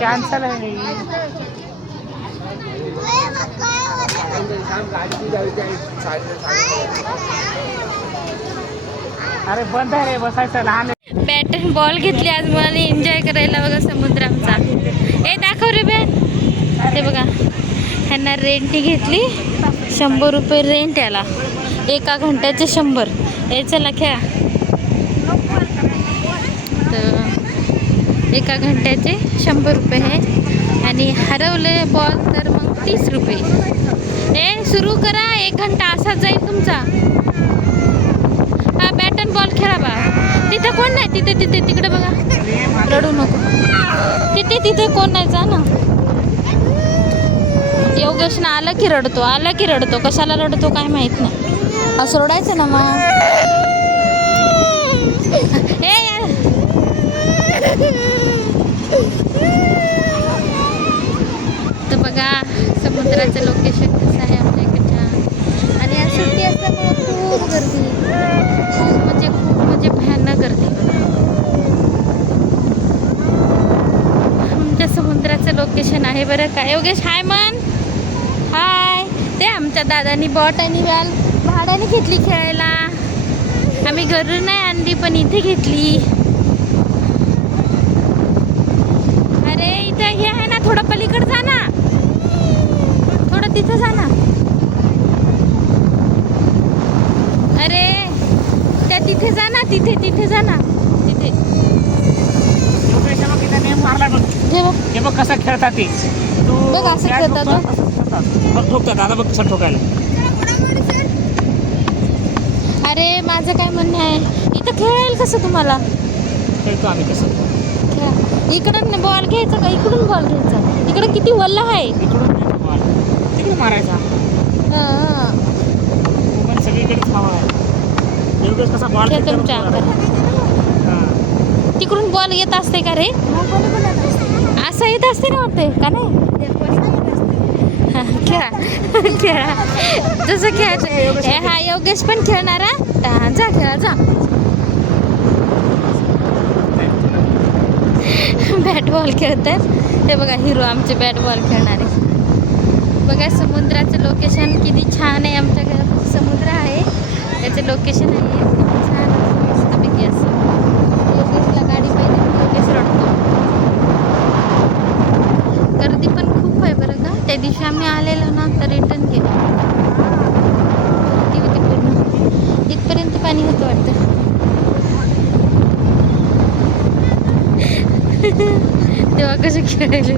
Cancel आहे अरे बंद आहे बसायचं लहान बॅट बॉल घेतली आज मला एन्जॉय करायला बघा समुद्र आमचा ए दाखव रे बॅट. ते बघा ह्यांना रेंटनी घेतली. शंभर रुपये रेंट याला. एका घंट्याचे शंभर. ए चला खेळा तर एका घंट्याचे शंभर रुपये आहे. आणि हरवले बॉल तर मग तीस रुपये. ए सुरू करा. एक घंटा असाच जाईल तुमचा. हा बॅट अँड बॉल खेळा बा. तिथे कोण नाही? तिथे तिथे तिकडे बघा. रडू नको. तिथे तिथे कोण नाही? जा ना. योगेश ना आलं की रडतो. आलं की रडतो. कशाला रडतो काय माहीत नाही. असं रडायचं ना मग. तर बघा समुद्राचं लोकेशन कसं आहे आमच्या इकडच्या. आणि आज सुट्टी असल्यामुळे खूप गर्दी. खूप म्हणजे खूप म्हणजे भयानक गर्दी आमच्या समुद्राचं लोकेशन आहे बरं काय योगेश हाय मन हाय ते आमच्या दादानी बॉट आणि व्याल भाड्याने घेतली खेळायला. आम्ही घरून नाही आणली पण इथे घेतली अरे इथं हे आहे ना थोडं पलीकडे जा ना थोडं तिथं जा ना अरे त्या तिथे जा ना तिथे जा ना तिथे. हे बघ. कसं खेळतात ते. बघ, असं खेळतात ठोकतात बघ कसं ठोकायला. अरे माझं काय म्हणणं आहे? इथं खेळेल कसं तुम्हाला? खेळतो आम्ही कसं खेळा. इकडून बॉल घ्यायचा का? इकडून बॉल घ्यायचा? इकडं किती वल्ल आहे? इकडून घेतो बॉल तिकडे मारायचा. हा, हवा आहे. योगेश कसा बॉल खेळ तुमच्या तिकडून बॉल येत असते का रे? असं येत असते ना वाटते का नाही? खेळा खेळा. जसं खेळायचं. हा योगेश पण खेळणार जा खेळा जा. बॅट बॉल खेळतात. हे बघा हिरो आमचे बॅट बॉल खेळणारे. बघा समुद्राचं लोकेशन किती छान आहे आमच्या घरात समुद्र आहे. त्याचं लोकेशन आहे. छान असं मस्तपैकी असं. योगेशला गाडी पाहिजे म्हणून रडतो गर्दी पण खूप आहे बरं का. त्या दिवशी आम्ही आलेलो ना तर रिटर्न केलं. गर्दी होती पूर्ण इथपर्यंत पाणी होतं वाटतं. तेव्हा कसे खेळायले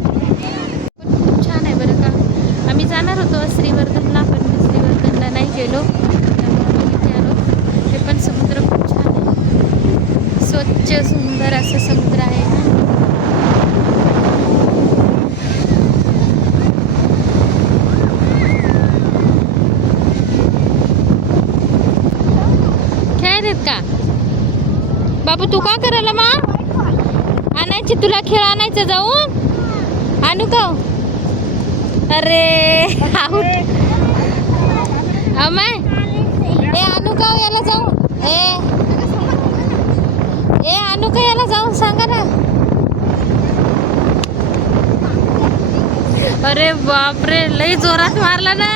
खूप छान आहे बरं का आम्ही जाणार होतो श्रीवर्धनला पण मी श्रीवर्धनला नाही गेलो त्यामुळे मग इथे आलो हे पण समुद्र खूप छान आहे स्वच्छ सुंदर असं समुद्र आहे ना खेळायला देत का बाबू तू का करायला मा? आणायची तुला खेळ आणायचं जाऊन? आणू का? अरे अमाय ए आणू का याला जाऊ? ए. ए आणू का याला जाऊन सांगा ना. अरे बापरे लई जोरात मारला ना.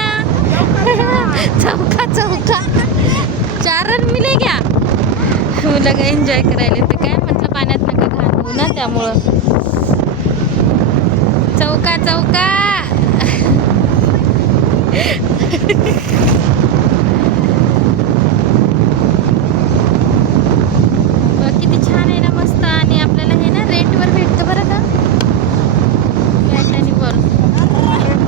चौका चौका. चार रन मिले घ्या मुलं काय एन्जॉय करायला तर काय म्हटलं पाण्यात नका घाण होऊ ना त्यामुळं. चौका चौका बघ, किती छान आहे ना मस्त आणि आपल्याला हे ना रेंटवर भेटतं बरं का बॅट आणि बॉल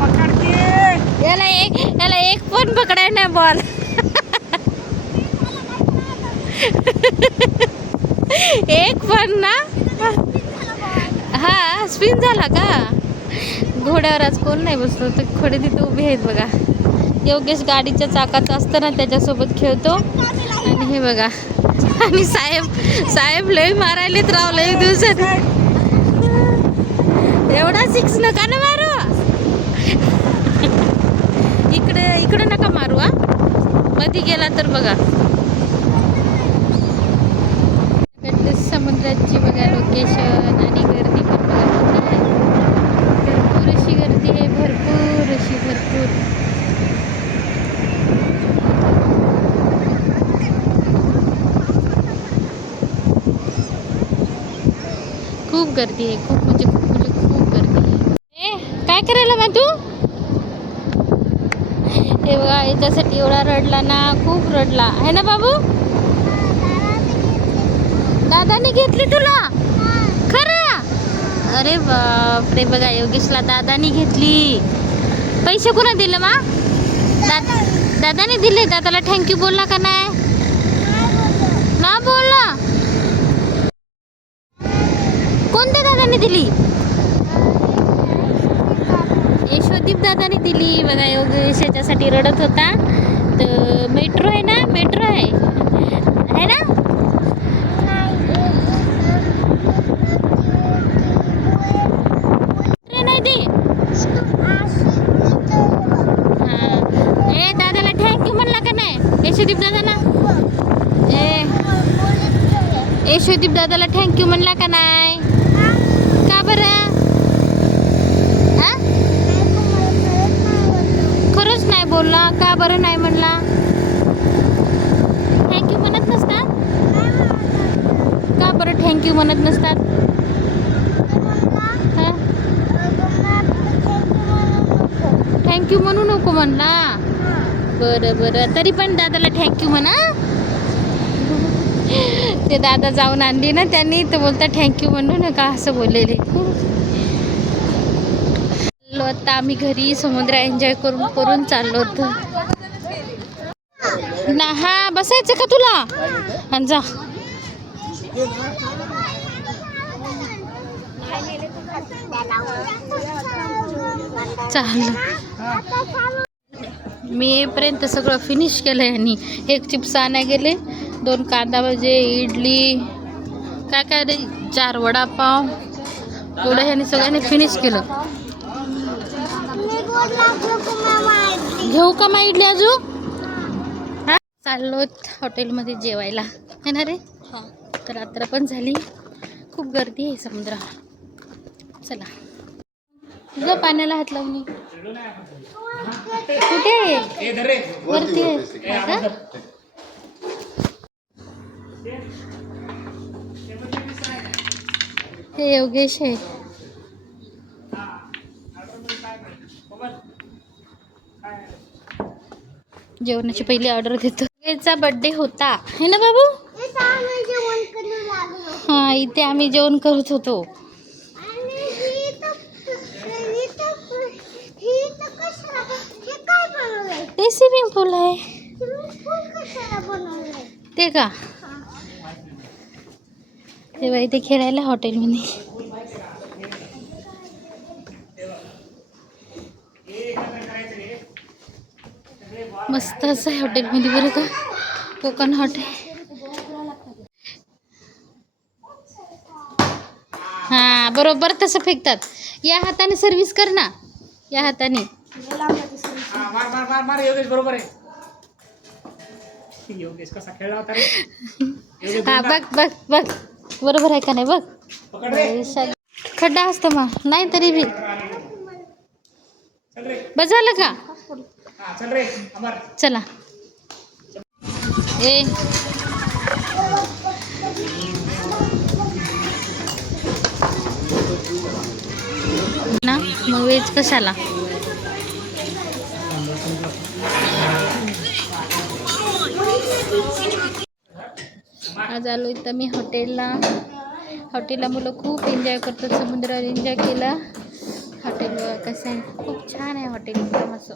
पकड की. याला एक याला एक पण पकडाय नाही बॉल एक पण ना? हा स्पिन झाला का? घोड्यावर आज कोण नाही बसलो तर घोडे तिथे उभे आहेत बघा. योगेश गाडीच्या चाकाचं असतं ना त्याच्यासोबत खेळतो. आणि हे बघा. आणि साहेब साहेब लय मारायलेत राव लय दिवसात. एवढा सिक्स नका ना मारू. इकडे इकडे नका मारू हा. मधी गेला तर बघा इकडले समुद्राची लोकेशन आणि गर्दी पण बघा आहे. भरपूर अशी गर्दी आहे भरपूर अशी भरपूर. खूप गर्दी आहे खूप म्हणजे खूप म्हणजे खूप गर्दी आहे. ए काय करायला मग तू? हे बघा याच्यासाठी एवढा रडला ना खूप रडला. आहे ना बाबू? दादाने घेतली तुला? अरे बापरे बघा योगेशला दादानी घेतली. पैसे कोणा दिले मा? दादा दादाने दिले. दादाला थँक्यू बोलला का नाही? ना बोलला. कोणत्या दादाने दिली? यशोदीप दादाने दिली. बघा योगेश याच्यासाठी रडत होता. तर मेट्रो आहे ना? मेट्रो आहे. आहे ना ट्रेन आहे ती हां ए दादाला थँक्यू म्हणला का नाही यशोदीप दादाला ए यशोदीप दादाला थँक्यू म्हणला का नाही? का बरं? खरंच नाही बोलला. का बरं नाही म्हणला? थँक्यू म्हणत नसतात? का बरं थँक्यू म्हणत नसतात? थँक्यू म्हणू नको म्हणला. बरं बरं. तरी पण दादाला थँक्यू म्हणा ते दादा जाऊन आणली ना त्यांनी तर बोलता थँक्यू म्हणू नका असं बोललेले. चाललो आता आम्ही घरी समुद्र एन्जॉय करून करून चाललो होतो ना हा बसायचं का तुला? जा. चाललं. मी येईपर्यंत सगळं फिनिश केलं यांनी एक चिप्स आणाय गेले दोन कांदा भजे इडली काय काय रे चार वडापाव एवढं ह्याने सगळ्यांनी फिनिश केलं. घेऊ का मा इडली अजून? हा? चाललो हॉटेलमध्ये जेवायला. है ना रे? हां. तर रात्र पण झाली. खूप गर्दी आहे समुद्र चला. ग पाण्याला हात लावून. कुठे वरती आहे. हा? का? हे योगेश आहे. जेवणाची पहिली ऑर्डर देतो याचा बर्थडे होता. है ना बाबू? हा इथे आम्ही जेवण करत होतो. स्विमिंग पूल आहे ते का तेव्हा इथे खेळायला हॉटेलमध्ये मस्त असं आहे हॉटेलमध्ये बरं का कोकण हॉटेल हां बरोबर तसं फेकतात या हाताने सर्व्हिस कर ना या हाताने मार मार मार योगेश बरोबर आहे. योगेश कसा खेळला होता रे? हा. बघ बघ बघ. बरोबर आहे का नाही बघ. खड्डा असतो मग नाही तरी बी. बस झालं का? चला. ए. ना मग वेज कशाला? आज आलो इथं मी हॉटेलला. हॉटेलला मुलं खूप एन्जॉय करतात समुद्रावर एन्जॉय केला. हॉटेल कसं आहे? खूप छान आहे हॉटेल एकदम असं